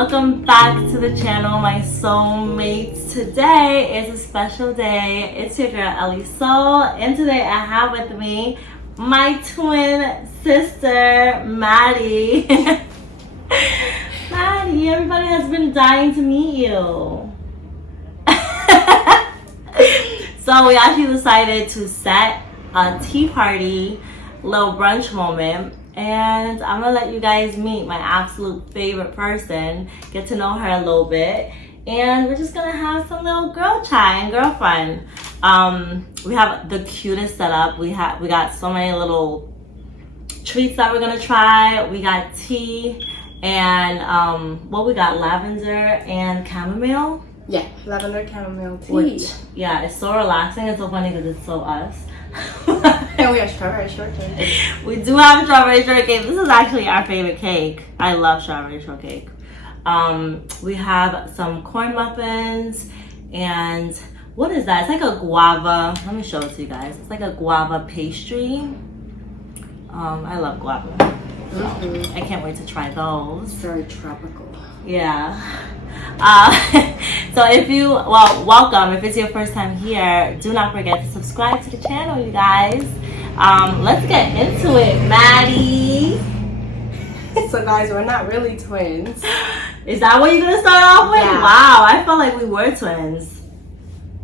Welcome back to the channel, my soulmates. Today is a special day. It's your girl Elli Soul, and today I have with me my twin sister, Maty. Maty, everybody has been dying to meet you. So we actually decided to set a tea party, little brunch moment. And I'm gonna let you guys meet my absolute favorite person, get to know her a little bit, and we're just gonna have some little girl chat and girl fun. We have the cutest setup. We got so many little treats that we're gonna try. We got tea and we got lavender and chamomile. Yeah, lavender chamomile tea. Which, yeah, it's so relaxing. It's so funny because it's so us. And we have strawberry shortcake. We do have strawberry shortcake. This is actually our favorite cake. I love strawberry shortcake. We have some corn muffins and what is that? It's like a guava. Let me show it to you guys. It's like a guava pastry. I love guava. So I can't wait to try those. Very tropical. Yeah. So welcome. If it's your first time here, do not forget to subscribe to the channel, you guys. Let's get into it, Maty. So guys, we're not really twins. Is that what you're gonna start off with? Yeah. Wow, I felt like we were twins.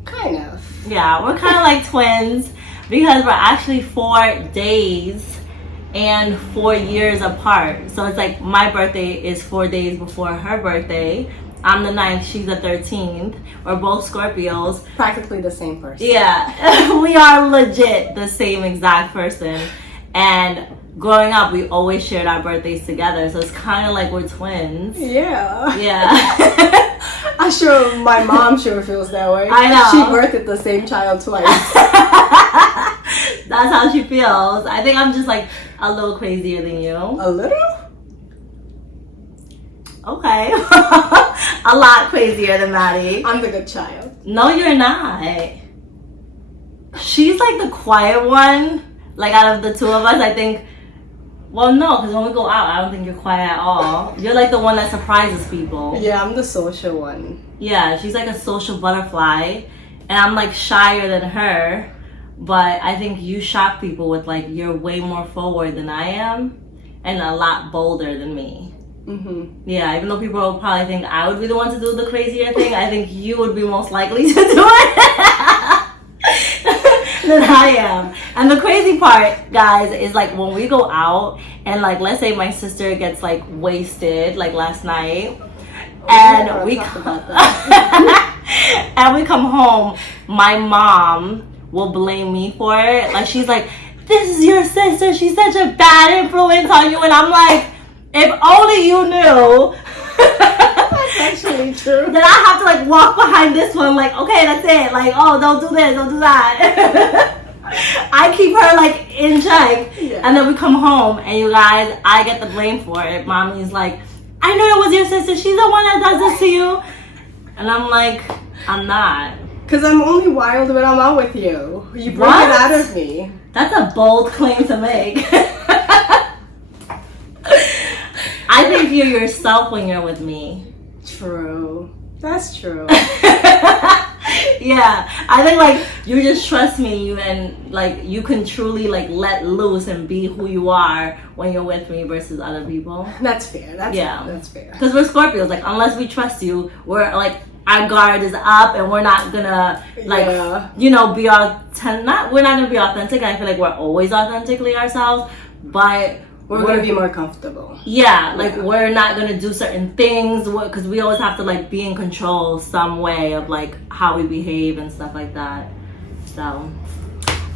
Kind of. Yeah, we're kind of like twins because we're actually 4 days and 4 years apart. So it's like my birthday is 4 days before her birthday. I'm the 9th, she's the 13th. We're both Scorpios. Practically the same person. Yeah, we are legit the same exact person. And growing up, we always shared our birthdays together. So it's kind of like we're twins. Yeah. Yeah. My mom sure feels that way. I know. She birthed the same child twice. That's how she feels. I think I'm just like a little crazier than you. A little? Okay. A lot crazier than Maty. I'm the good child. No, you're not. She's like the quiet one. Like out of the two of us, I think. Well, no, because when we go out, I don't think you're quiet at all. You're like the one that surprises people. Yeah, I'm the social one. Yeah, she's like a social butterfly. And I'm like shyer than her. But I think you shock people with like, you're way more forward than I am. And a lot bolder than me. Mm-hmm. Yeah, even though people will probably think I would be the one to do the crazier thing, I think you would be most likely to do it than I am. And the crazy part, guys, is like when we go out and like let's say my sister gets like wasted like last night, and we and we come home, my mom will blame me for it. Like she's like, "This is your sister. She's such a bad influence on you," and I'm like, if only you knew. That's actually true. Then I have to like walk behind this one like, okay, that's it. Like, oh, don't do this, don't do that. I keep her like in check. Yeah. And then we come home and you guys, I get the blame for it. Mommy's like, I know it was your sister. She's the one that does this to you. And I'm like, I'm not. Because I'm only wild when I'm out with you. You bring it out of me. That's a bold claim to make. I think you're yourself when you're with me. True. That's true. Yeah, I think like you just trust me and like you can truly like let loose and be who you are when you're with me versus other people. That's fair. That's fair. Because we're Scorpios, like unless we trust you, we're like our guard is up and we're not gonna like be authentic. We're not gonna be authentic. I feel like we're always authentically ourselves, but we're gonna be more comfortable. Yeah, like we're not gonna do certain things because we always have to like be in control some way of like how we behave and stuff like that. So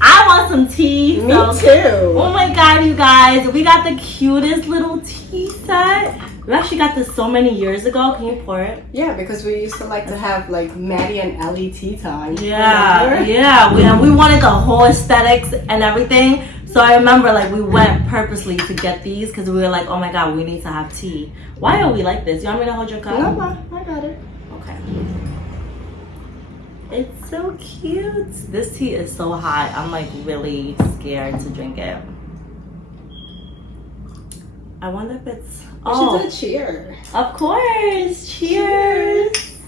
I want some tea. Me too. Oh my god, you guys, we got the cutest little tea set. We actually got this so many years ago. Can you pour it? Yeah, because we used to like to have like Maty and Elli tea time. Yeah, yeah. We wanted the whole aesthetics and everything. So I remember like we went purposely to get these because we were like, oh my god, we need to have tea. Why are we like this? You want me to hold your cup? No, I got it. Okay. It's so cute. This tea is so hot. I'm like really scared to drink it. I wonder if it's... We should do a cheer. Of course. Cheers.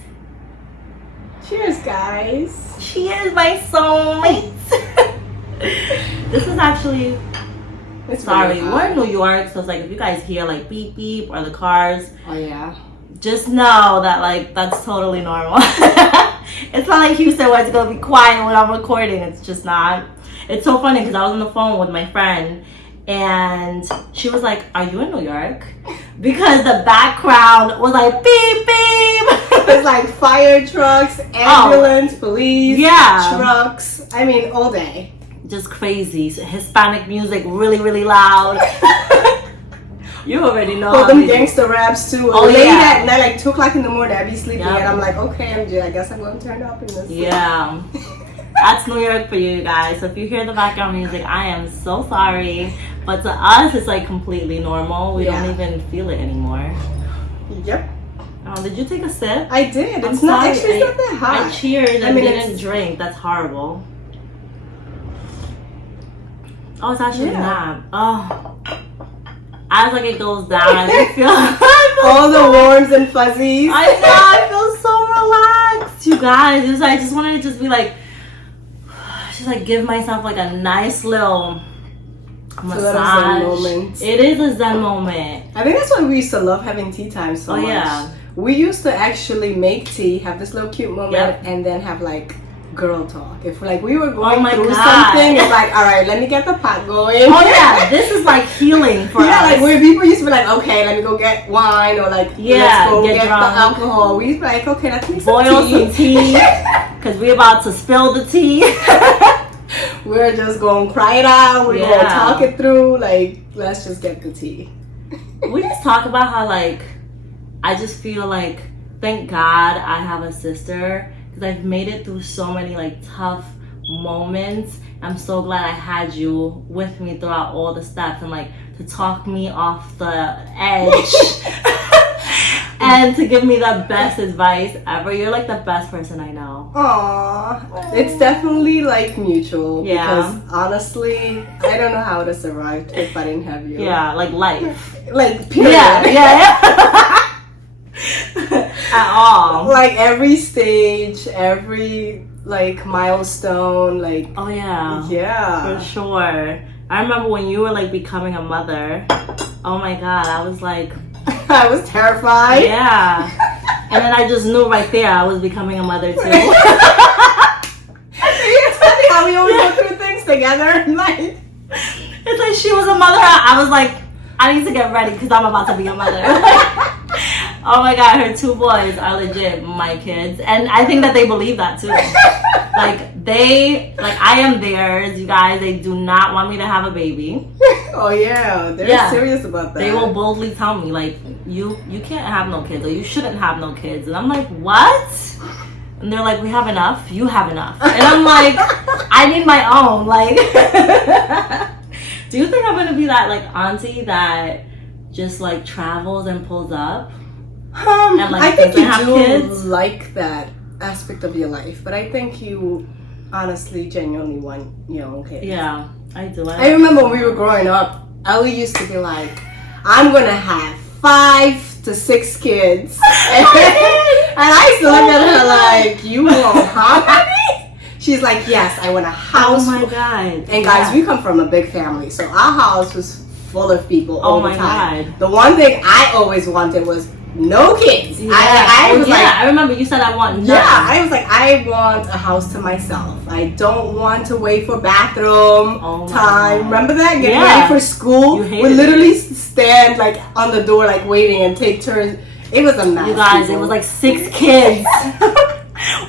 Cheers, guys. Cheers, my soulmates. This is actually... Sorry, really we're in New York, so it's like if you guys hear like beep beep or the cars, oh yeah, just know that like that's totally normal. It's not like Houston where it's gonna be quiet when I'm recording. It's just not. It's so funny because I was on the phone with my friend and she was like, "Are you in New York?" Because the background was like beep beep. It's like fire trucks, ambulance, police, trucks. I mean, all day. Just crazy. Hispanic music really, really loud. You already know. All them gangster raps too. Oh, late yeah. at night, like 2 o'clock in the morning, I'd be sleeping and I'm like, okay, MJ, I guess I'm going to turn up in this. Yeah. That's New York for you guys. So if you hear the background music, I am so sorry. But to us, it's like completely normal. We don't even feel it anymore. Yep. Oh, did you take a sip? I did. I'm it's not sorry. actually it's not that hot. I cheered and didn't drink. That's horrible. Oh, it's actually not. Oh, as like it goes down, I just feel all the warms and fuzzies. I know. I feel so relaxed, you guys. It was like I just wanted to just be like, just like give myself like a nice little massage. Moment. It is a zen moment. I think that's why we used to love having tea time so much. Yeah. We used to actually make tea, have this little cute moment, and then have like girl talk. If like we were going through something, it's like, all right, let me get the pot going. Oh yeah, this is like healing for us. Yeah, like where people used to be like, okay, let me go get wine, or like, let's go get the alcohol. We used to be like, okay, let's make boil some tea, because we're about to spill the tea. We're just gonna cry it out. We're gonna talk it through. Like, let's just get the tea. We just talk about how like I just feel like thank God I have a sister. Because I've made it through so many like tough moments. I'm so glad I had you with me throughout all the steps and like to talk me off the edge and to give me the best advice ever. You're like the best person I know. Aww, it's definitely like mutual. Yeah. Because honestly, I don't know how I would have survived if I didn't have you. Yeah, like life. Like period. Yeah. At all. Like every stage, every like milestone, like oh yeah. Yeah. For sure. I remember when you were like becoming a mother. Oh my God, I was like I was terrified. Yeah. And then I just knew right there I was becoming a mother too. It's funny how we always go through things together. Like it's like she was a mother. I was like, I need to get ready because I'm about to be a mother. Oh my God, her 2 boys are legit my kids. And I think that they believe that too. Like I am theirs, you guys. They do not want me to have a baby. Oh yeah, they're serious about that. They will boldly tell me like, you can't have no kids or you shouldn't have no kids. And I'm like, what? And they're like, we have enough, you have enough. And I'm like, I need my own. Like, do you think I'm gonna be that like auntie that just like travels and pulls up? And, like, I think you do kids? like that aspect of your life, but I think you honestly, genuinely want your own kids. Yeah, I do. I remember when we were growing up, Ellie used to be like, I'm gonna have 5 to 6 kids. And I used to look at her like, you want how many? She's like, yes, I want a house. Oh my God. And guys, we come from a big family, so our house was full of people all the time. God. The one thing I always wanted was no kids. Yeah. I remember you said I want none. Yeah, I was like, I want a house to myself. I don't want to wait for bathroom time. God. Remember that? Getting ready for school. We literally stand like on the door, like waiting and take turns. It was a mess. You guys, it was like 6 kids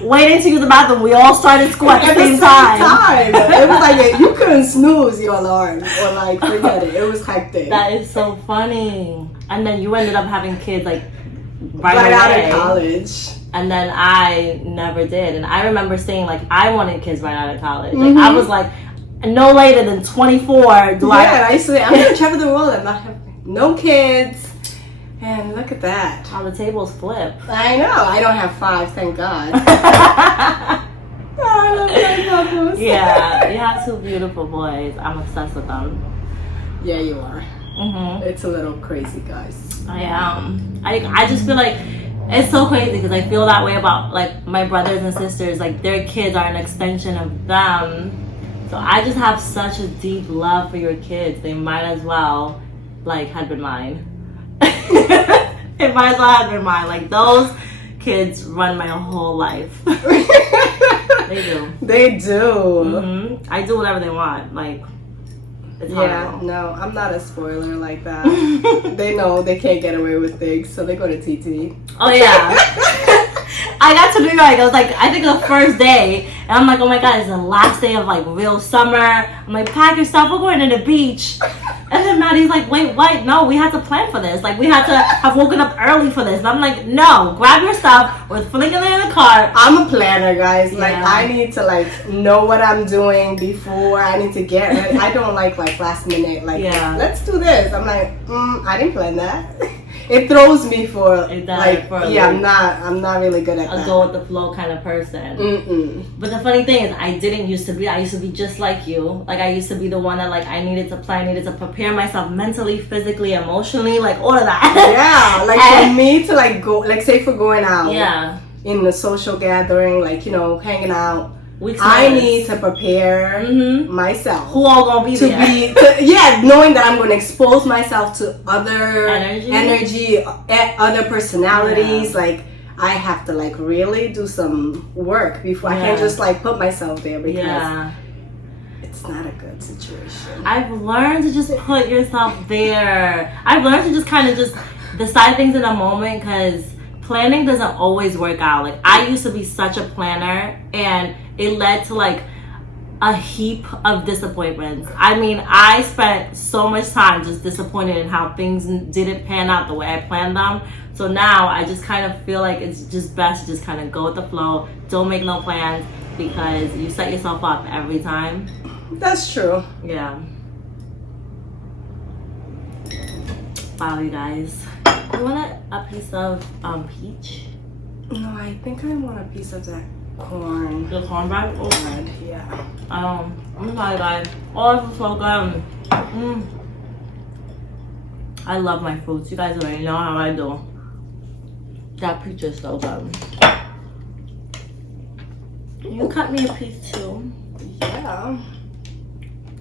waiting to use the bathroom. We all started school at the same time. It was like you couldn't snooze your alarm or like forget it. It was hectic. That is so funny. And then you ended up having kids like right out away. of college. And then I never did. And I remember saying like I wanted kids right out of college. Like I was like no later than 24. And I used to say I'm gonna travel the world and not have no kids. And look at that. How the tables flip. I know. I don't have 5, thank God. Oh, I love my couples. Yeah, you have 2 beautiful boys. I'm obsessed with them. Yeah, you are. It's a little crazy, guys. I just feel like it's so crazy because I feel that way about like my brothers and sisters. Like their kids are an extension of them. So I just have such a deep love for your kids. They might as well like had been mine. It might as well have been mine. Like those kids run my whole life. They do. They do. I do whatever they want. Like, it's yeah, no, I'm not a spoiler like that. They know they can't get away with things, so they go to TT. Oh yeah. I got to New York. I was like, I think the first day, and I'm like, oh my god, it's the last day of like real summer. I'm like, pack your stuff, we're going to the beach. And then Maddie's like, wait, what? No, we had to plan for this. Like, we had to have woken up early for this. And I'm like, no, grab your stuff. We're flinging it in the car. I'm a planner, guys. Like, I need to, like, know what I'm doing before I need to get ready. I don't like last minute. Like, let's do this. I'm like, I didn't plan that. It throws me for, I'm not really good at that. A go with the flow kind of person. But the funny thing is, I used to be just like you. Like, I used to be the one that, like, I needed to plan, I needed to prepare myself mentally, physically, emotionally, like, all of that. Yeah, like, for me to, like, go, like, say for going out. Yeah. In the social gathering, like, you know, hanging out. I need to prepare myself. Who all gonna be there? Knowing that I'm going to expose myself to other energy, other personalities. Like, I have to, like, really do some work before I can just, like, put myself there because it's not a good situation. I've learned to just put yourself there. I've learned to just kind of just decide things in a moment because planning doesn't always work out. Like, I used to be such a planner and it led to like a heap of disappointments. I mean, I spent so much time just disappointed in how things didn't pan out the way I planned them. So now I just kind of feel like it's just best to just kind of go with the flow. Don't make no plans because you set yourself up every time. That's true. Yeah. Wow, you guys. You want a piece of peach? No, I think I want a piece of that corn. The cornbread? Oh, bread, yeah. I'm sorry, guys. Oh, this is so good. I love my fruits. You guys already know how I do. That peach is so good. You cut me a piece too. Yeah.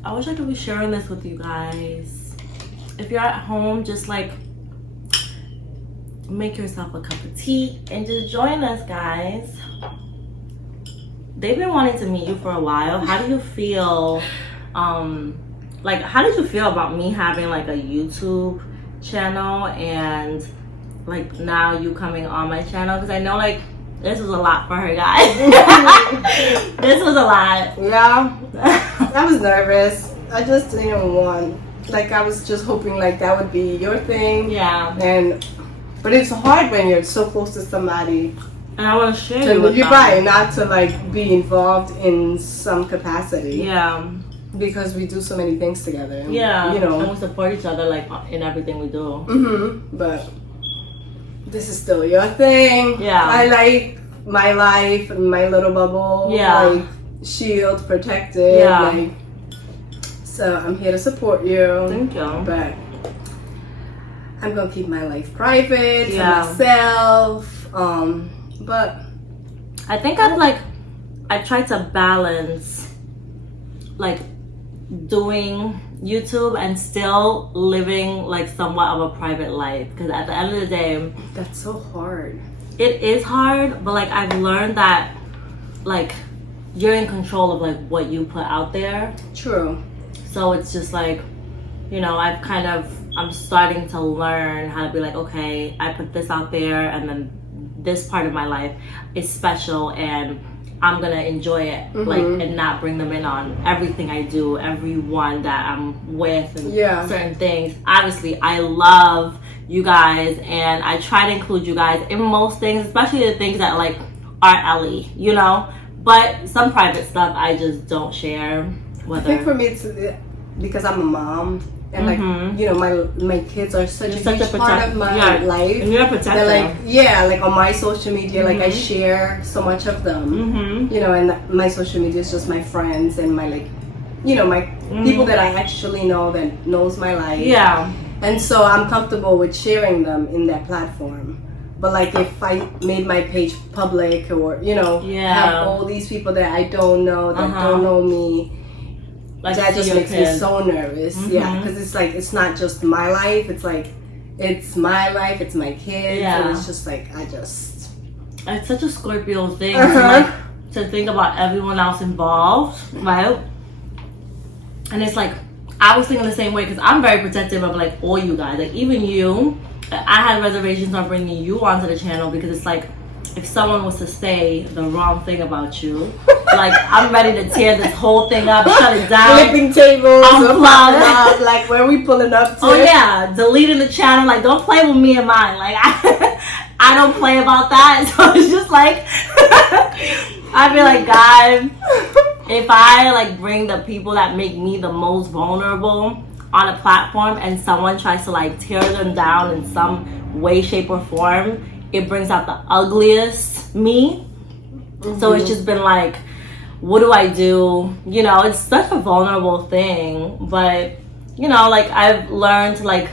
I wish I could be sharing this with you guys. If you're at home, just like make yourself a cup of tea and just join us, guys. They've been wanting to meet you for a while. How do you feel? Like, how did you feel about me having like a YouTube channel and like now you coming on my channel? Because I know like this was a lot for her, guys. This was a lot. Yeah. I was nervous. I just didn't want. Like, I was just hoping like that would be your thing. Yeah. But it's hard when you're so close to somebody. And I want to share you with you're them. right, not to like be involved in some capacity. Yeah. Because we do so many things together. Yeah. You know. And we support each other like in everything we do. But this is still your thing. Yeah. I like my life and my little bubble. Yeah. Like, shield, protected. Yeah. Like, so I'm here to support you. Thank you. But I'm gonna keep my life private to myself. But I think I try to balance like doing YouTube and still living like somewhat of a private life, because at the end of the day, that's so hard. It is hard, but like I've learned that like you're in control of like what you put out there. True. So it's just like, you know, I'm starting to learn how to be like, okay, I put this out there and then this part of my life is special and I'm gonna enjoy it, like, and not bring them in on everything I do, everyone that I'm with, and certain things. Obviously, I love you guys, and I try to include you guys in most things, especially the things that like are Ellie, you know. But some private stuff I just don't share. I think for me, it's because I'm a mom. And like, you know, my kids are such a huge part of my life. And you're a protector. Like on my social media, like I share so much of them. You know, and my social media is just my friends and my like, you know, my people that I actually know that knows my life. Yeah. And so I'm comfortable with sharing them in that platform. But like if I made my page public or, you know, have all these people that I don't know, that don't know me, like that just makes me so nervous. Yeah, because it's like, it's not just my life. It's like, it's my life, it's my kids. Yeah. And it's just like, it's such a Scorpio thing to think about everyone else involved, right? And it's like, I was thinking the same way because I'm very protective of like all you guys, like even you. I had reservations on bringing you onto the channel because it's like, if someone was to say the wrong thing about you, like I'm ready to tear this whole thing up, shut it down, flipping tables, unplug, like where are we pulling up to? Oh yeah, deleting the channel. Like don't play with me and mine. Like I don't play about that. So it's just like I'd be like, God, if I like bring the people that make me the most vulnerable on a platform and someone tries to like tear them down in some way, shape, or form, it brings out the ugliest me. So it's just been like, what do I do? You know, it's such a vulnerable thing, but you know, like I've learned to like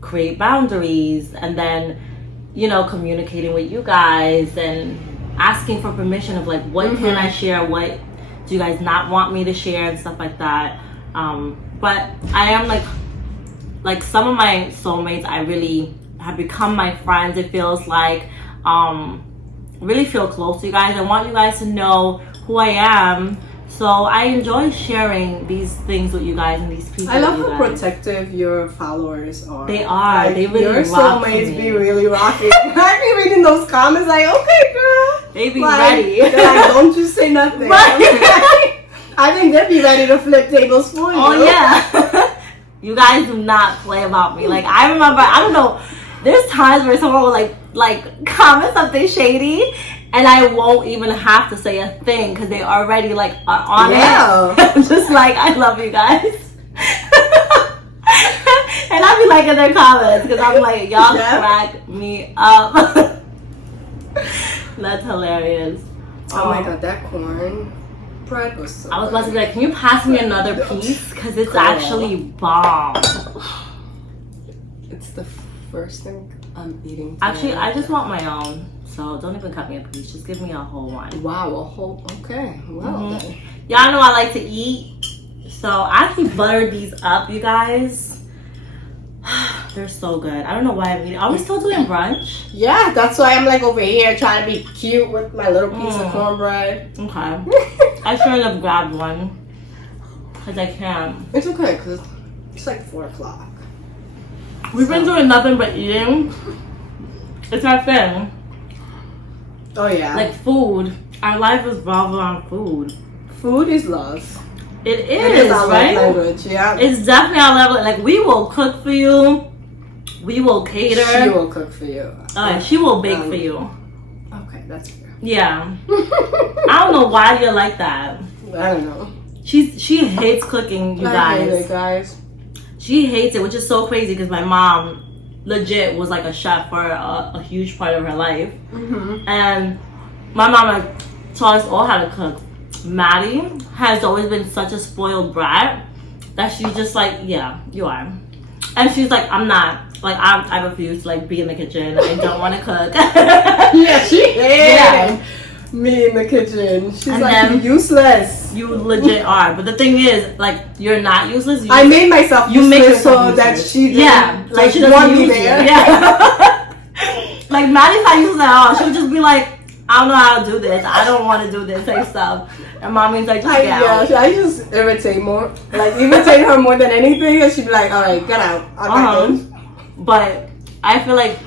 create boundaries and then, you know, communicating with you guys and asking for permission of like, what can I share? What do you guys not want me to share and stuff like that? But I am like some of my soulmates, I really have become my friends. It feels like, really feel close to you guys. I want you guys to know who I am. So I enjoy sharing these things with you guys and these people. I love how protective your followers are. They are. Like, they really your rock soulmates be really rocking. I be reading those comments like, okay, girl. They be like, ready. They're like, don't you say nothing. Right. I think they'd be ready to flip tables for you. Oh yeah. You guys do not play about me. Like I remember, I don't know, there's times where someone will like comment something shady and I won't even have to say a thing because they already like are on it. I'm just like, I love you guys. And I'll be liking their comments because I'm like, y'all crack me up. That's hilarious. Oh my god, that corn bread was so I was about to be like, can you pass me another piece? Because it's actually bomb. It's the first thing I'm eating today. Actually, I just want my own. So don't even cut me a piece. Just give me a whole one. Wow, a whole, okay. Well, then. Y'all know I like to eat. So I actually buttered these up, you guys. They're so good. I don't know why I'm eating. Are we still doing brunch? Yeah, that's why I'm like over here trying to be cute with my little piece of cornbread. Okay. I shouldn't have grabbed one. Because I can't. It's okay, because it's like 4 o'clock. We've been doing nothing but eating. It's our thing. Oh yeah. Like food. Our life is revolved around food. Food is love. It is our right? love language, yeah. It's definitely our level. Like we will cook for you. We will cater. She will cook for you. She will bake for you. Okay, that's fair. Yeah. I don't know why you're like that. I don't know. She hates cooking, you guys. I hate it, guys. She hates it, which is so crazy because my mom legit was like a chef for a huge part of her life. And my mom like taught us all how to cook. Maty has always been such a spoiled brat that she's just like, yeah, you are. And she's like, I'm not. Like, I refuse to like be in the kitchen. I don't want to cook. Yeah, she hated me in the kitchen. She's and like, you're useless. You legit are. But the thing is, like, you're not useless. I made myself you make useless so useless. that she didn't, like she want doesn't me use there. You. Yeah. Like, Maty's not useless at all. She'll just be like, I don't know how to do this. I don't want to do this type stuff. And mommy's like, just get out. Yeah, I just irritate her more than anything. And she'd be like, all right, get out. I got this. But I feel like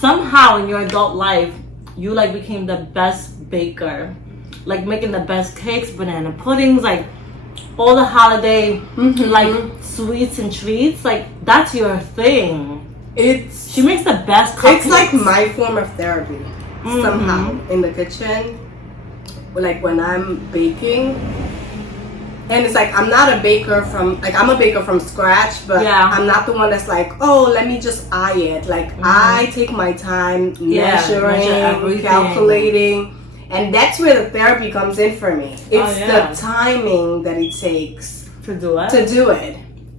somehow in your adult life, you like became the best baker. Like making the best cakes, banana puddings, like all the holiday like sweets and treats. Like that's your thing. She makes the best cupcakes. It's like my form of therapy. Somehow in the kitchen, like when I'm baking, and it's like I'm not a baker from I'm a baker from scratch, but I'm not the one that's like, oh, let me just eye it. Like I take my time measuring, calculating, and that's where the therapy comes in for me. It's the timing that it takes to do it.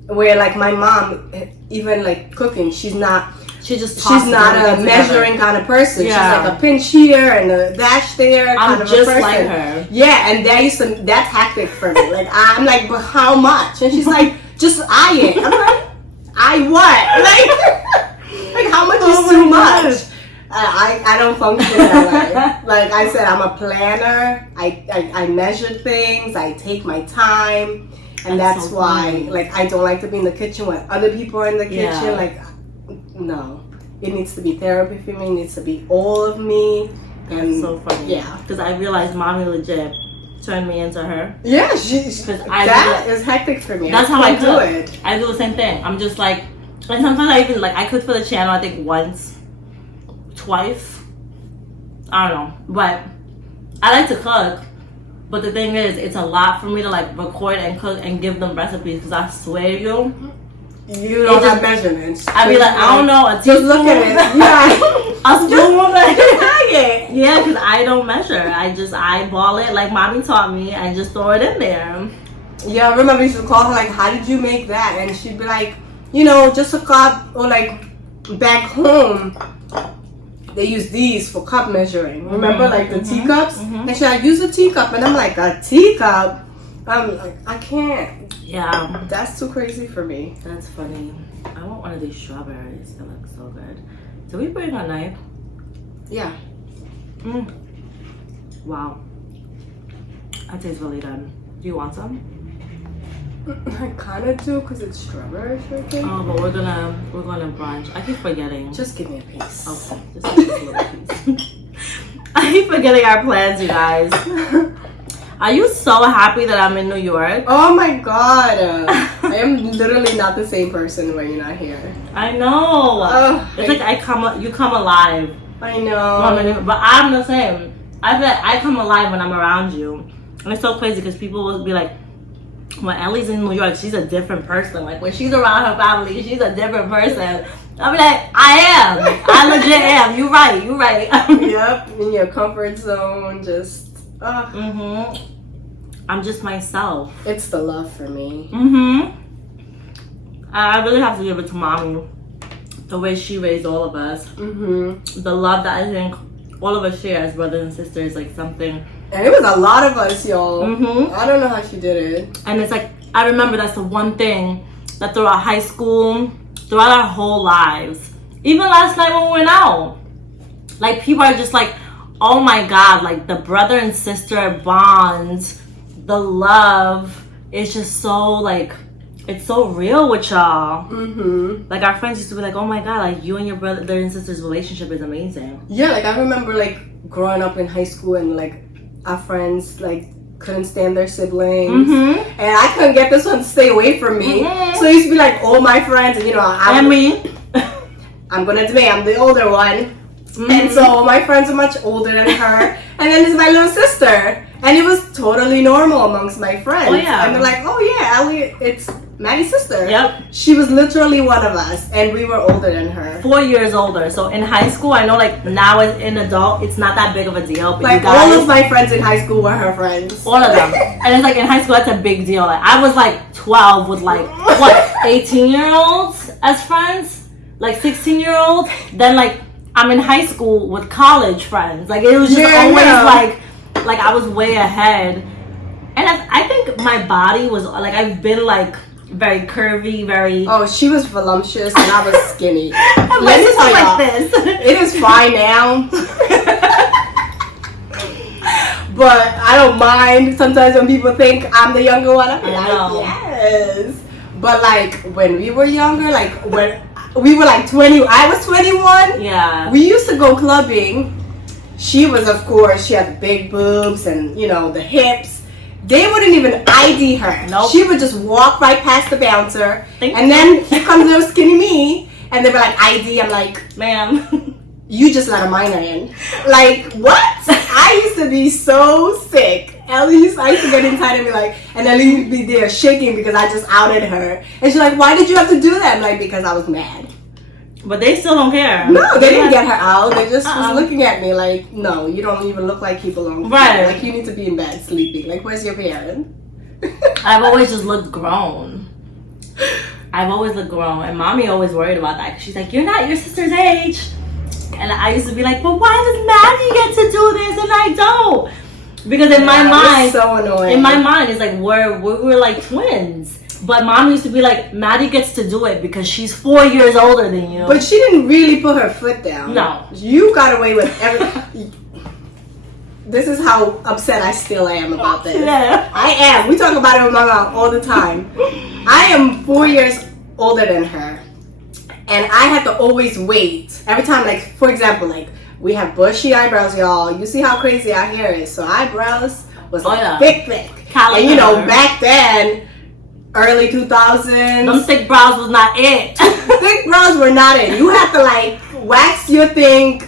where like my mom, even like cooking, she's not She's not a measuring kind of person. Yeah. She's like a pinch here and a dash there kind I'm of just a person. like her. Yeah, and that's hectic for me. Like I'm like, but how much? And she's like, just eye it. I'm like, I what? Like how much is too much? I don't function that way. Like I said, I'm a planner. I measure things. I take my time, and that's so why funny. like I don't like to be in the kitchen when other people are in the kitchen. Yeah. Like no, it needs to be therapy for me. It needs to be all of me. And So funny. Yeah, because I realized mommy legit turned me into her. yeah. I Is hectic for me. That's how I can't do cook. it. I do the same thing. I'm just like, and sometimes I even like I cook for the channel. I think once, twice. I don't know, but I like to cook. But the thing is, it's a lot for me to like record and cook and give them recipes because I swear You don't have measurements. I be like, I don't know, a Just look at it. Yeah. a spoon will like it. yeah, because I don't measure. I just eyeball it like mommy taught me and just throw it in there. Yeah, I remember I used to call her like, how did you make that? And she'd be like, just a cup, or like back home they use these for cup measuring. Remember like the teacups? And she'd like, use a teacup, and I'm like, a teacup? I'm like, I can't. Yeah, That's too crazy for me. that's funny. I want one of these strawberries. They look so good. Did we bring a knife? Yeah. Wow. That tastes really good. Do you want some? I kind of do because it's strawberry shortcake. Oh, but we're gonna brunch. I keep forgetting. Just give me a piece. Okay, just give us a little piece. I keep forgetting our plans, you guys. Are you so happy that I'm in New York? Oh my god. I am literally not the same person when you're not here. I know. It's like you come alive. I know. But I'm the same. I feel like I come alive when I'm around you. And it's so crazy because people will be like, when Elli's in New York, she's a different person. Like when she's around her family, she's a different person. I'll be like, I am. I legit am. You right. Yep, in your comfort zone, just I'm just myself. it's the love for me. I really have to give it to mommy. The way she raised all of us. The love that I think all of us share as brothers and sisters, like something. And it was a lot of us, y'all. I don't know how she did it. And it's like, I remember that's the one thing that throughout high school, throughout our whole lives, even last night when we went out, like people are just like, oh my God, like the brother and sister bond, the love is just so like, it's so real with y'all. Like our friends used to be like, oh my God, like you and your brother and sister's relationship is amazing. Yeah, like I remember like growing up in high school and like our friends like couldn't stand their siblings, and I couldn't get this one to stay away from me. So it used to be like all my friends, and I'm gonna admit I'm the older one, and so my friends are much older than her, and then there's my little sister, and it was totally normal amongst my friends. Oh, yeah. And they're like, oh yeah, Ellie, it's Maty's sister. Yep. She was literally one of us, and we were older than her. 4 years older. So in high school, I know like now as an adult, it's not that big of a deal. But Like you guys, all of my friends in high school were her friends. all of them. And it's like in high school, that's a big deal. Like I was like 12 with like, 18-year-olds as friends? Like 16-year-olds? Then like I'm in high school with college friends. Like it was just always like I was way ahead. And I think my body was like, I've been like very curvy, very... Oh, she was voluptuous and I was skinny. Let Let me me tell y'all, like this. it is fine now. But I don't mind sometimes when people think I'm the younger one. I'm like, yes. But like when we were younger, like when we were like 20, I was 21. Yeah. We used to go clubbing. She was, of course, she had big boobs and, the hips. They wouldn't even ID her. Nope. She would just walk right past the bouncer. Thank and you. then here comes little skinny me. And they were like, ID. I'm like, Ma'am. you just let a minor in. Like, what? I used to be so sick. Ellie used to get inside and be like, and Ellie would be there shaking because I just outed her. And she's like, why did you have to do that? I'm like, because I was mad. But they still don't care. No, they didn't get her out. They just was looking at me like, no, you don't even look like you belong. Right. Like, you need to be in bed sleeping. Like, where's your parent? I've always just looked grown. I've always looked grown, and mommy always worried about that. 'Cause she's like, you're not your sister's age. And I used to be like, but why does Maddie get to do this and I don't? Because in my mind, so annoying. In my mind, it's like we're like twins. But mom used to be like, Maddie gets to do it because she's 4 years older than you. But she didn't really put her foot down. No. You got away with everything. This is how upset I still am about this. Yeah. I am. We talk about it with my mom all the time. I am 4 years older than her. And I had to always wait. Every time, like, for example, like, we have bushy eyebrows, y'all. You see how crazy our hair is. So eyebrows was like thick. Caliber. And you know, back then, early 2000s. Them thick brows was not it. Thick brows were not it. You had to like wax your thing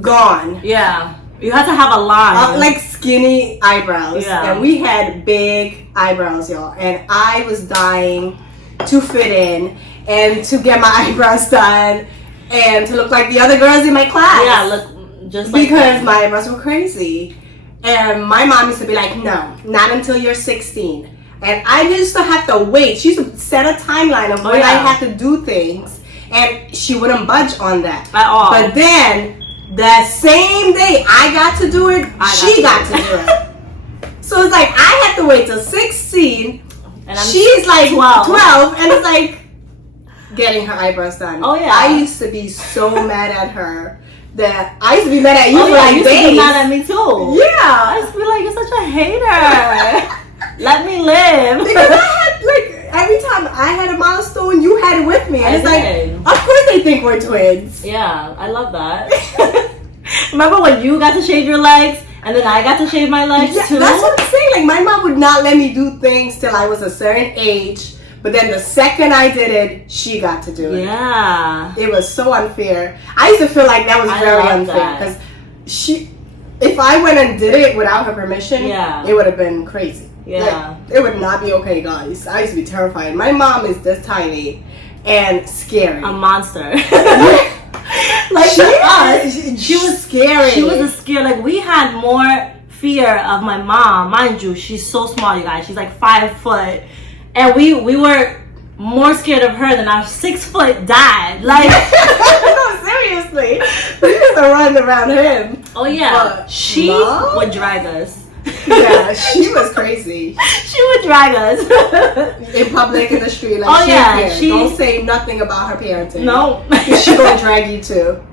gone. Yeah. You had to have a line. Like skinny eyebrows. Yeah. And we had big eyebrows, y'all. And I was dying to fit in and to get my eyebrows done and to look like the other girls in my class. Yeah, look just like because that. my eyebrows were crazy. And my mom used to be like, no, not until you're 16. And I used to have to wait. She used to set a timeline of when I had to do things. And she wouldn't budge on that. At all. But then, that same day I got to do it, she got to do it. So it's like, I had to wait till 16. And she's like 12. And it's like, getting her eyebrows done. Oh, yeah. I used to be so mad at her. That I used to be mad at you for like days. You used to be mad at me too. Yeah. I used to be like, you're such a hater. Let me live. Because I had, like, every time I had a milestone, you had it with me. And it's did. like, of course they think we're twins. Yeah, I love that. Remember when you got to shave your legs and then I got to shave my legs too? That's what I'm saying. Like, my mom would not let me do things till I was a certain age. But then the second I did it, she got to do it. Yeah. It was so unfair. I used to feel like that was very unfair. Because if I went and did it without her permission, it would have been crazy. Yeah. Like, it would not be okay, guys. I used to be terrified. My mom is this tiny and scary. A monster. Like, she was scary. She was a scare. Like, we had more fear of my mom. Mind you, she's so small, you guys. She's like 5 foot. And we were more scared of her than our 6 foot dad. Like, no, seriously. We used to run around him. Oh, yeah. But she would drag us. Yeah, she was crazy. She would drag us. In public, in the street. Like, she don't say nothing about her parenting. No. She gonna drag you too.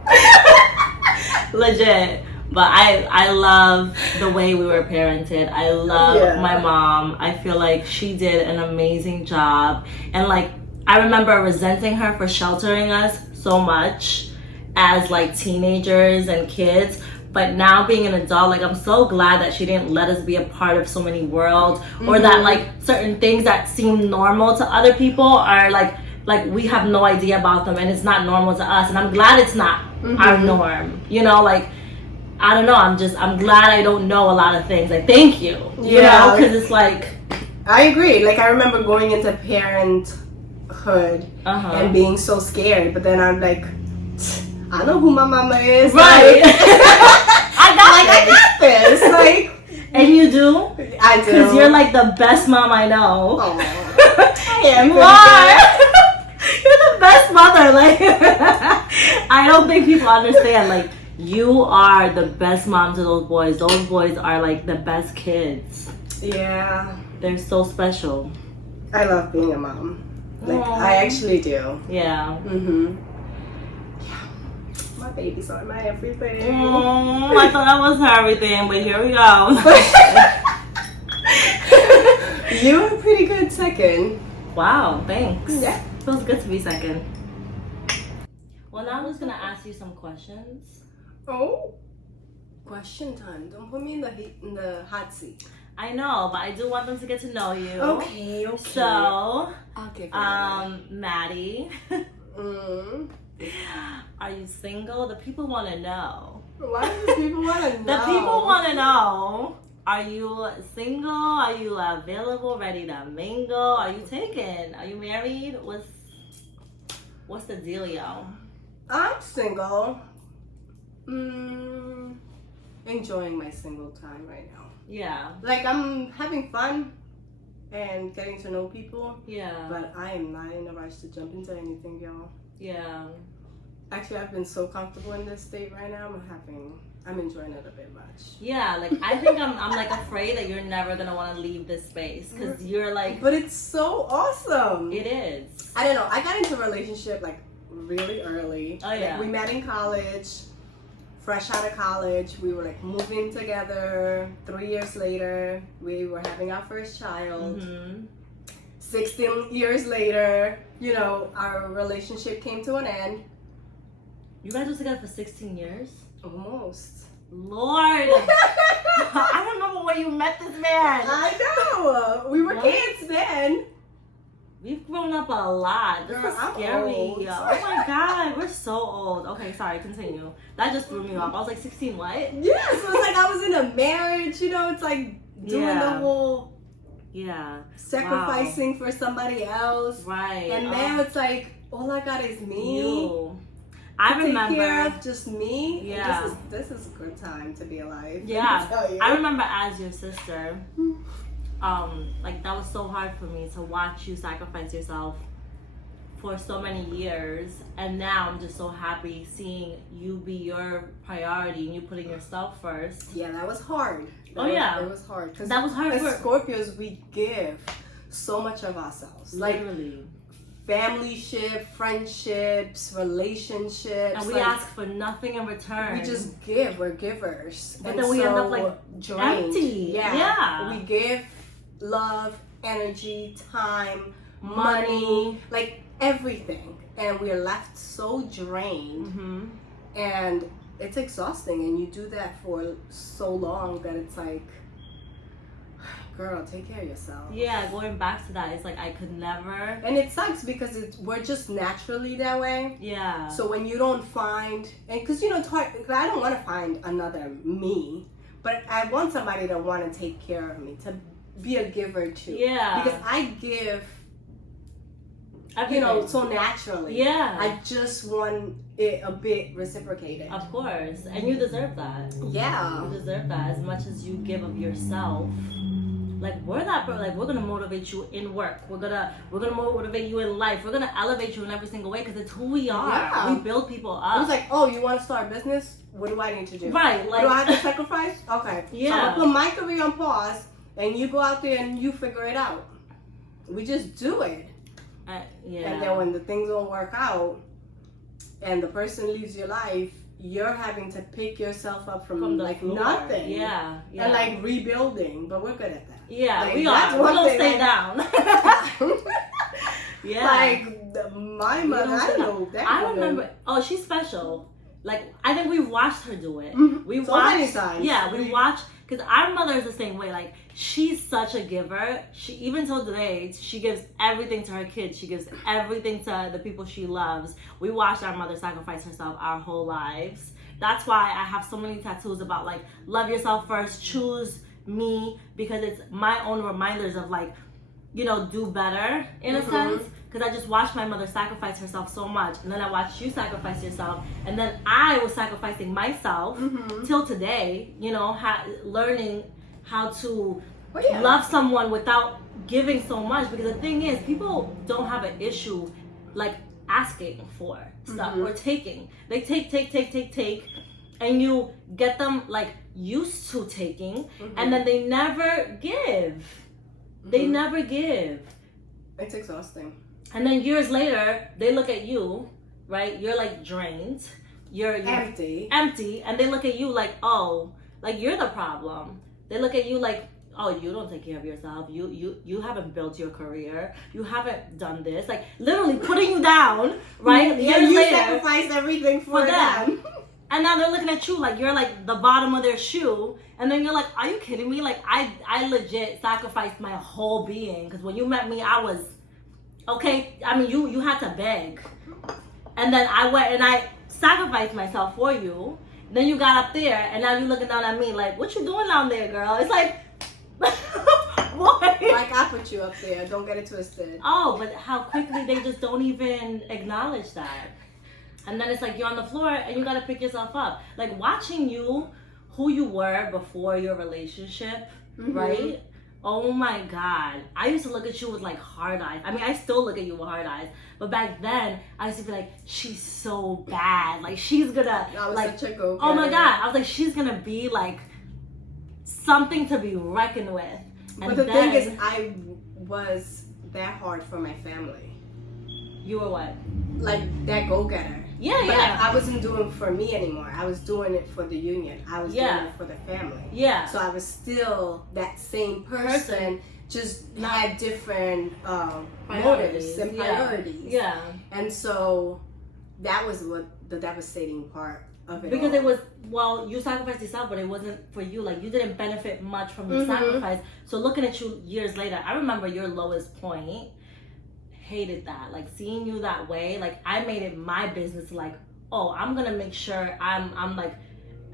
Legit. But I love the way we were parented. I love my mom. I feel like she did an amazing job. And like, I remember resenting her for sheltering us so much as like teenagers and kids. But now being an adult, like, I'm so glad that she didn't let us be a part of so many worlds, or that like certain things that seem normal to other people are like we have no idea about them and it's not normal to us. And I'm glad it's not our norm. You know, like, I don't know. I'm glad I don't know a lot of things. Like, thank you. You know, because it's like. I agree. Like, I remember going into parenthood and being so scared, but then I'm like, I know who my mama is. Right. Like, I got this. Like, and you do? I do. Because you're like the best mom I know. Oh, I am. You are. You're the best mother. Like, I don't think people understand. Like, you are the best mom to those boys. Those boys are like the best kids. Yeah. They're so special. I love being a mom. Like, I actually do. Yeah. My babies are my everything. I thought I was her everything, but here we go. You were a pretty good second. Wow, thanks. Yeah. Feels good to be second. Well, now I'm just gonna ask you some questions. Oh, question time. Don't put me in the hot seat. I know, but I do want them to get to know you. Okay. So, okay. Maddie. Are you single? The people want to know. Why do the people want to know? The people want to know. Are you single? Are you available, ready to mingle? Are you taken? Are you married? What's the dealio? I'm single. Enjoying my single time right now. Yeah. Like, I'm having fun and getting to know people. Yeah. But I am not in a rush to jump into anything, y'all. Yeah. Actually, I've been so comfortable in this state right now. I'm enjoying it a bit much. Yeah, like I think I'm like afraid that you're never gonna want to leave this space because you're like. But it's so awesome. It is. I don't know. I got into a relationship like really early. Oh yeah. Like, we met in college. Fresh out of college, we were like moving together. 3 years later, we were having our first child. 16 years later, you know, our relationship came to an end. You guys were together for 16 years? Almost. Lord! I remember when you met this man. I know. We were kids then. We've grown up a lot. This Girl, is I'm scary. old. Oh my god, we're so old. Okay, sorry, continue. That just threw me off. I was like, 16 what? Yeah, so it's like I was in a marriage, you know, it's like doing the whole sacrificing for somebody else. Right. And now it's like all I got is me. You. I remember. Take care of just me. Yeah. This is a good time to be alive. Yeah. I remember as your sister, like that was so hard for me to watch you sacrifice yourself for so many years, and now I'm just so happy seeing you be your priority and you putting yourself first. Yeah, that was hard. It was hard. That was hard as for Scorpios. We give so much of ourselves. Literally. Like familyship, friendships, relationships. And we ask for nothing in return. We just give. We're givers. But then we end up like drained. empty. Yeah. We give love, energy, time, money, like everything. And we're left so drained. And it's exhausting. And you do that for so long that it's like, girl, take care of yourself. Yeah, going back to that, it's like I could never. And it sucks because we're just naturally that way. Yeah. So when you don't find, and because you know, it's hard, I don't want to find another me, but I want somebody to want to take care of me, to be a giver too. Yeah. Because I give, everything. you know, so naturally. Yeah. I just want it a bit reciprocated. Of course. And you deserve that. Yeah. You deserve that as much as you give of yourself. Like we're that, like we're gonna motivate you in work. We're gonna motivate you in life. We're gonna elevate you in every single way because it's who we are. Yeah. We build people up. It was like, oh, you want to start a business? What do I need to do? Right. Like, do I have to sacrifice? Okay. Yeah. So I'm gonna put my career on pause, and you go out there and you figure it out. We just do it. Yeah. And then when the things don't work out, and the person leaves your life, you're having to pick yourself up from like floor. Nothing. Yeah. And like rebuilding, but we're good at that. Yeah, like, we are. We don't stay down. Yeah. Like my mother, I don't know that. I remember. Oh, she's special. Like I think we've watched her do it. We so watched. Many times. Yeah, we watched because our mother is the same way. Like she's such a giver. She even till today she gives everything to her kids. She gives everything to the people she loves. We watched our mother sacrifice herself our whole lives. That's why I have so many tattoos about like love yourself first, choose me, because it's my own reminders of like, you know, do better in a sense. Because I just watched my mother sacrifice herself so much, and then I watched you sacrifice yourself, and then I was sacrificing myself till today, you know, learning how to love someone without giving so much. Because the thing is, people don't have an issue like asking for stuff or taking. They take, and you get them like used to taking, and then they never give. They never give. It's exhausting. And then years later, they look at you, right? You're like drained. You're empty, and they look at you like, oh, like you're the problem. They look at you like, oh, you don't take care of yourself. You haven't built your career. You haven't done this. Like literally putting you down, right? Yeah, years you later, sacrificed everything for them. And now they're looking at you like you're like the bottom of their shoe. And then you're like, are you kidding me? Like I legit sacrificed my whole being. Because when you met me, I was, okay, I mean, you had to beg. And then I went and I sacrificed myself for you. Then you got up there and now you're looking down at me like, what you doing down there, girl? It's like, what? Like I put you up there. Don't get it twisted. Oh, but how quickly they just don't even acknowledge that. And then it's like you're on the floor and you got to pick yourself up. Like watching you, who you were before your relationship, right? Oh my God. I used to look at you with like hard eyes. I mean, I still look at you with hard eyes. But back then, I used to be like, she's so bad. Like, she's gonna, I was like, such a go-getter. oh my God. I was like, she's gonna be like something to be reckoned with. And but the thing is, I was that hard for my family. You were what? Like, that go-getter. Yeah, but yeah. I wasn't doing it for me anymore. I was doing it for the union. I was doing it for the family. Yeah. So I was still that same person, just had different motives and priorities. Yeah. And so that was what the devastating part of it. Because all. it was, well, you sacrificed yourself, but it wasn't for you. Like, you didn't benefit much from your sacrifice. So looking at you years later, I remember your lowest point. Hated that, like seeing you that way. Like, I made it my business, like, oh, I'm gonna make sure I'm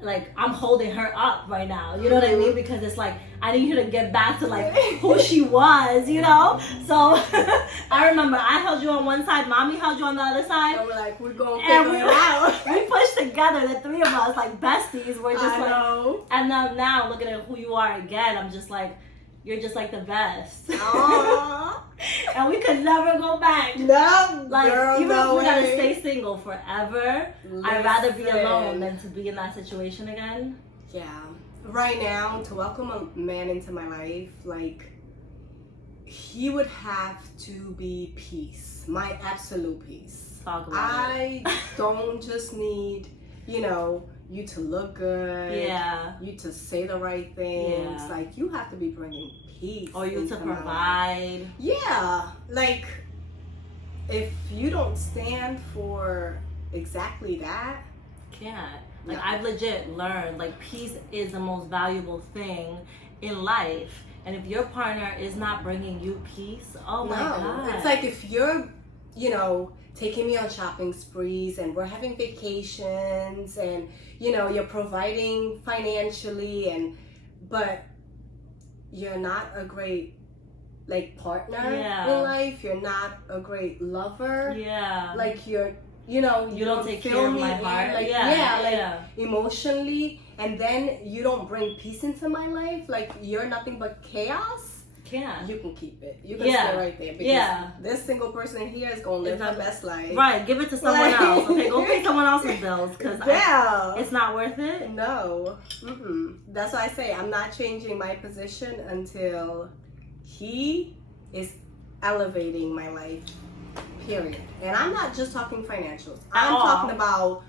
like I'm holding her up right now, you know what I mean? Because it's like I need her to get back to like who she was, you know. So I remember I held you on one side, mommy held you on the other side, and we're like, we're gonna figure it out. We pushed together, the three of us, like besties. We're just I know. And then now looking at who you are again, I'm just like, you're just like the best. Aww. And we could never go back. No, like, girl, even no if we gotta way. stay single forever, I'd rather be alone than to be in that situation again. Yeah. Right now, to welcome a man into my life, like, he would have to be peace. My absolute peace. Talk about I don't just need, you know, you to look good. Yeah. You to say the right things. Yeah. Like, you have to be bringing peace. Or you to into my life. provide. Yeah. Like, if you don't stand for exactly that. Can't. Like, No. I've legit learned, like, peace is the most valuable thing in life. And if your partner is not bringing you peace, oh my God. It's like if you're, you know, taking me on shopping sprees and we're having vacations and, you know, you're providing financially but you're not a great, like, partner in life. You're not a great lover. Yeah. Like, you're, you know, you don't take care of my heart. Like, emotionally, and then you don't bring peace into my life. Like, you're nothing but chaos. Can't. You can keep it. You can stay right there because this single person here is gonna live their best life. Right, give it to someone else. Okay, go pay someone else's bills because it's not worth it. No. That's why I say I'm not changing my position until he is elevating my life. Period. And I'm not just talking financials. I'm talking about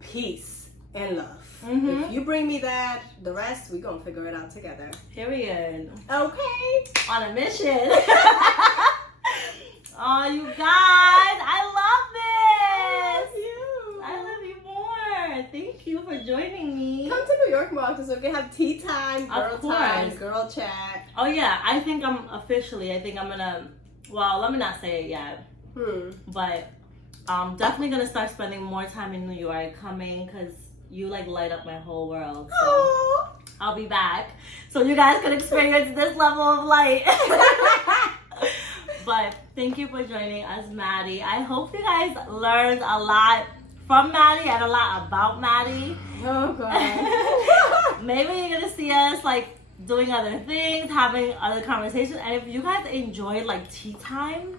peace and love. If you bring me that, the rest, we're going to figure it out together. Period. Okay. On a mission. Oh, you guys, I love this. I love you more. Thank you for joining me. Come to New York more often so we can have tea time, girl chat. Oh, yeah. I think I'm going to, well, let me not say it yet. But I'm definitely going to start spending more time in New York coming because you like light up my whole world. So I'll be back so you guys can experience this level of light. But thank you for joining us, Maty. I hope you guys learned a lot from Maty and a lot about Maty. Oh, God. Maybe you're going to see us like doing other things, having other conversations. And if you guys enjoyed like tea time,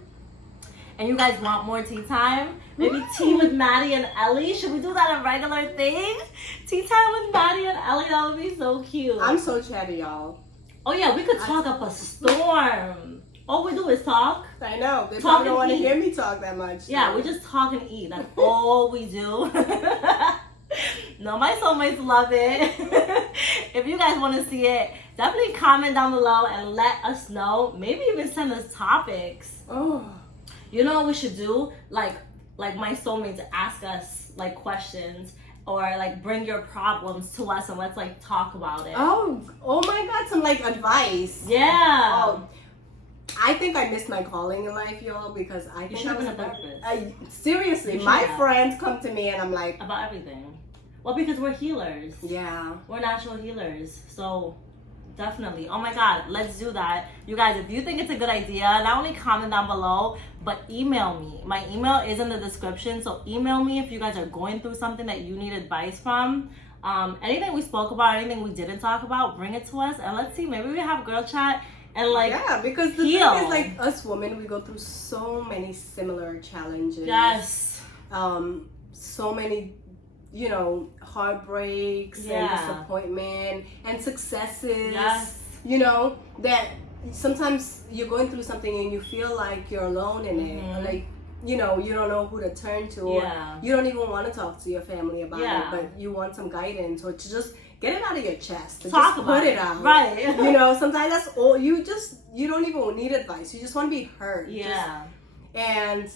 and you guys want more tea time, maybe tea with Maty and Elli. Should we do that a regular thing? Tea time with Maty and Elli, that would be so cute. I'm so chatty, y'all. Oh yeah, we could talk up a storm. All we do is talk. I know. They probably don't want to hear me talk that much. Yeah, we just talk and eat. That's all we do. No, my soulmates love it. If you guys want to see it, definitely comment down below and let us know. Maybe even send us topics. Oh. You know what we should do? Like my soulmates ask us like questions or like bring your problems to us and let's like talk about it. Oh my God, some like advice. Yeah. Oh, I think I missed my calling in life, y'all, because I think I was a therapist. Seriously, my friends come to me and I'm like, about everything. Well, because we're healers. Yeah. We're natural healers. So definitely. Oh my God, let's do that. You guys, if you think it's a good idea, not only comment down below, but email me. My email is in the description. So email me if you guys are going through something that you need advice from. Anything we spoke about, anything we didn't talk about, bring it to us. And let's see, maybe we have girl chat and like yeah, because the heal. thing is, like, us women, we go through so many similar challenges. Yes. So many, you know, heartbreaks and disappointment and successes. Yes. You know, that sometimes you're going through something and you feel like you're alone in it. Like, you know, you don't know who to turn to, or you don't even want to talk to your family about it, but you want some guidance, or to just get it out of your chest, to talk just about put it out. Right. You know, sometimes that's all you don't even need advice. You just want to be heard. Yeah. And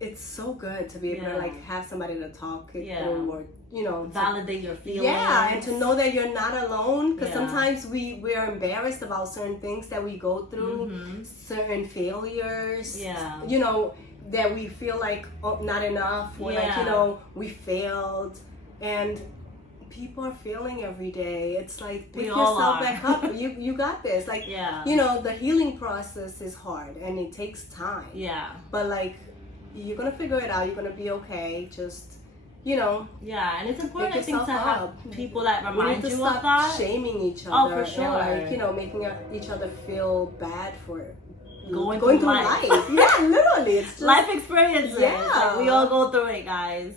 it's so good to be able to like have somebody to talk it through, or, you know, validate your feelings. Yeah, and to know that you're not alone, because sometimes we're embarrassed about certain things that we go through, certain failures. Yeah. You know, that we feel like not enough, or like, you know, we failed, and people are failing every day. It's like, pick yourself back up. You got this. Like, you know, the healing process is hard and it takes time. Yeah. But like, you're gonna figure it out. You're gonna be okay. Just, you know. Yeah, and it's important, I think, to have people that remind we need to you stop of that. Shaming each other. Oh, for sure. And, like, you know, making each other feel bad for going through life. Yeah, literally. It's just life experiences. Yeah. Like, we all go through it, guys.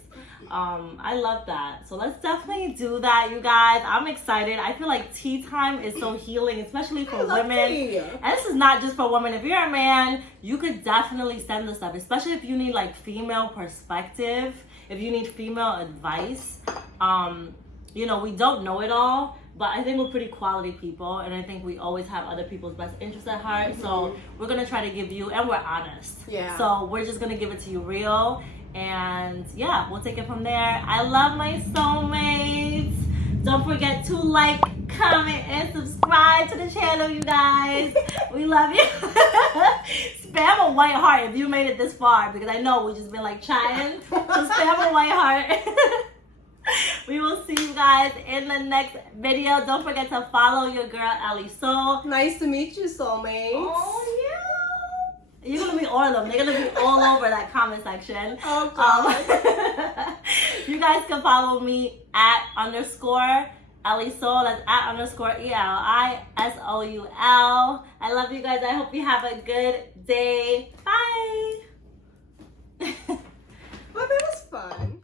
I love that. So let's definitely do that, you guys. I'm excited. I feel like tea time is so healing, especially for women. Tea. And this is not just for women. If you're a man, you could definitely send this stuff, especially if you need like female perspective, if you need female advice. You know, we don't know it all, but I think we're pretty quality people, and I think we always have other people's best interests at heart. So we're gonna try to give you, and we're honest. Yeah. So we're just gonna give it to you real. And yeah, we'll take it from there. I love my soulmates. Don't forget to like, comment, and subscribe to the channel, you guys. We love you. Spam a white heart if you made it this far, because I know we've just been like chatting. So spam a white heart. We will see you guys in the next video. Don't forget to follow your girl, Elli Soul. Nice to meet you, soulmates. Oh, yeah. You're going to meet all of them. They're going to be all over that comment section. Oh, God. You guys can follow me at _ Elli Soul. That's at _ ELISOUL. I love you guys. I hope you have a good day. Bye. Well, that was fun.